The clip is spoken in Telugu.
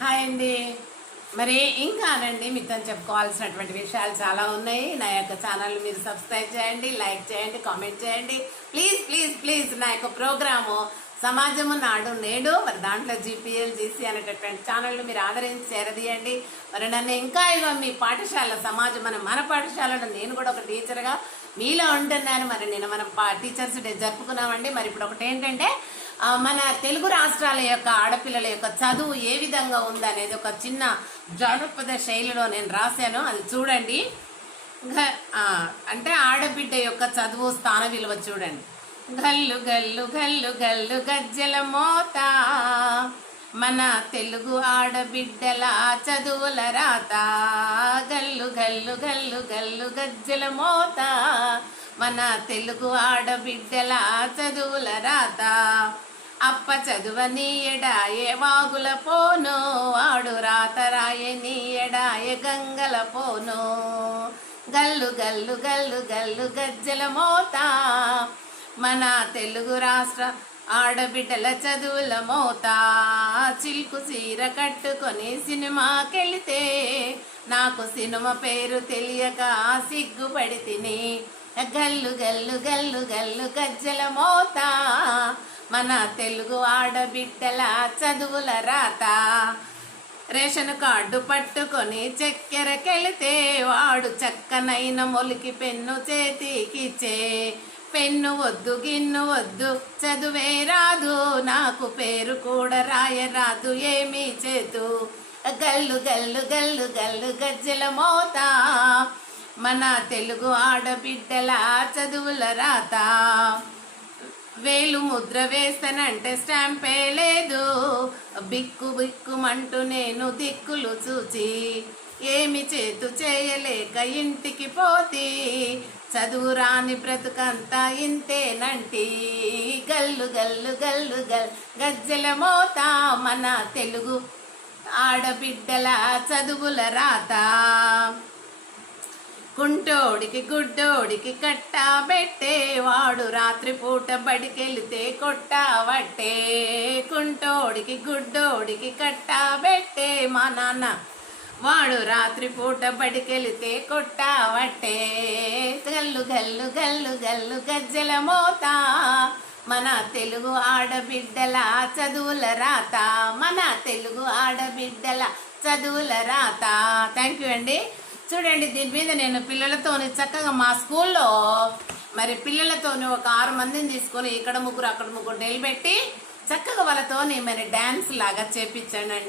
హాయ్ అండి. మరి ఇంకానండి మీతో చెప్పుకోవాల్సినటువంటి విషయాలు చాలా ఉన్నాయి. నా యొక్క ఛానల్ మీరు సబ్స్క్రైబ్ చేయండి, లైక్ చేయండి, కామెంట్ చేయండి. ప్లీజ్ ప్లీజ్ ప్లీజ్ నా యొక్క ప్రోగ్రాము సమాజము నాడు నేడు మరి దాంట్లో జీపీఎల్ జీసీ అనేటటువంటి ఛానల్ను మీరు ఆదరించి చేరదీయండి. మరి నన్ను ఇంకా ఇగో మీ పాఠశాల సమాజం మన పాఠశాలలో నేను కూడా ఒక టీచర్గా మీలో ఉంటున్నాను. మరి నేను మనం టీచర్స్ డే జరుపుకున్నామండి. మరి ఇప్పుడు ఒకటి ఏంటంటే మన తెలుగు రాష్ట్రాల యొక్క ఆడపిల్లల యొక్క చదువు ఏ విధంగా ఉందనేది ఒక చిన్న జానపద శైలిలో నేను రాశాను, అది చూడండి. అంటే ఆడబిడ్డ యొక్క చదువు స్థాన విలువ చూడండి. గల్లు గల్లు గల్లు గల్లు గజ్జల మోత, మన తెలుగు ఆడబిడ్డల చదువుల రాత. గల్లు గల్లు గల్లు గల్లు గజ్జల మోత, మన తెలుగు ఆడబిడ్డల చదువుల రాత. అప్ప చదువని ఎడాయే వాగుల పోను, వాడు రాత రాయని ఎడాయే గంగల పోను. గల్లు గల్లు గల్లు గల్లు గజ్జల మోత, మన తెలుగు రాష్ట్ర ఆడబిడ్డల చదువుల మోత. చిల్కు చీర కట్టుకొని సినిమాకెళితే, నాకు సినిమా పేరు తెలియక సిగ్గుపడి తిని. గల్లు గల్లు గల్లు గల్లు గజ్జల మోత, మన తెలుగు ఆడబిడ్డల చదువుల రాత. రేషన్ కార్డు పట్టుకొని చక్కెరకెళితే, వాడు చక్కనైన మొలికి పెన్ను చేతికిచ్చే. పెన్ను వద్దు గిన్ను వద్దు చదువే రాదు, నాకు పేరు కూడా రాయరాదు ఏమీ చేతు. గల్లు గల్లు గల్లు గల్లు గజ్జల మోత, మన తెలుగు ఆడబిడ్డల చదువుల రాత. వేలు ముద్ర వేస్తానంటే స్టాంపే లేదు, బిక్కు బిక్కుమంటూ నేను దిక్కులు చూచి. ఏమి చేతు చేయలేక ఇంటికి పోతి, చదువు రాని బ్రతుకంతా ఇంతేనంటి. గల్లు గల్లు గల్లు గల్ గజ్జల మోత, మన తెలుగు ఆడబిడ్డల చదువుల రాత. కుంటోడికి గుడ్డోడికి కట్టబెట్టే, వాడు రాత్రిపూట బడికెళితే కొట్టబట్టే. కుంటోడికి గుడ్డోడికి కట్టబెట్టే, మా నాన్న వాడు రాత్రిపూట బడికెళితే కొట్టబట్టే. గల్లు గల్లు గల్లు గల్లు గజ్జల మోత, మన తెలుగు ఆడబిడ్డల చదువుల రాత. మన తెలుగు ఆడబిడ్డల చదువుల రాత. థ్యాంక్ యూ అండి. చూడండి, దీని మీద నేను పిల్లలతో చక్కగా మా స్కూల్లో మరి పిల్లలతో ఒక 6 మందిని తీసుకొని ఇక్కడ ముగ్గురు అక్కడ ముగ్గురు నిలబెట్టి చక్కగా వాళ్ళతో మరి డ్యాన్స్ లాగా చేపించానండి.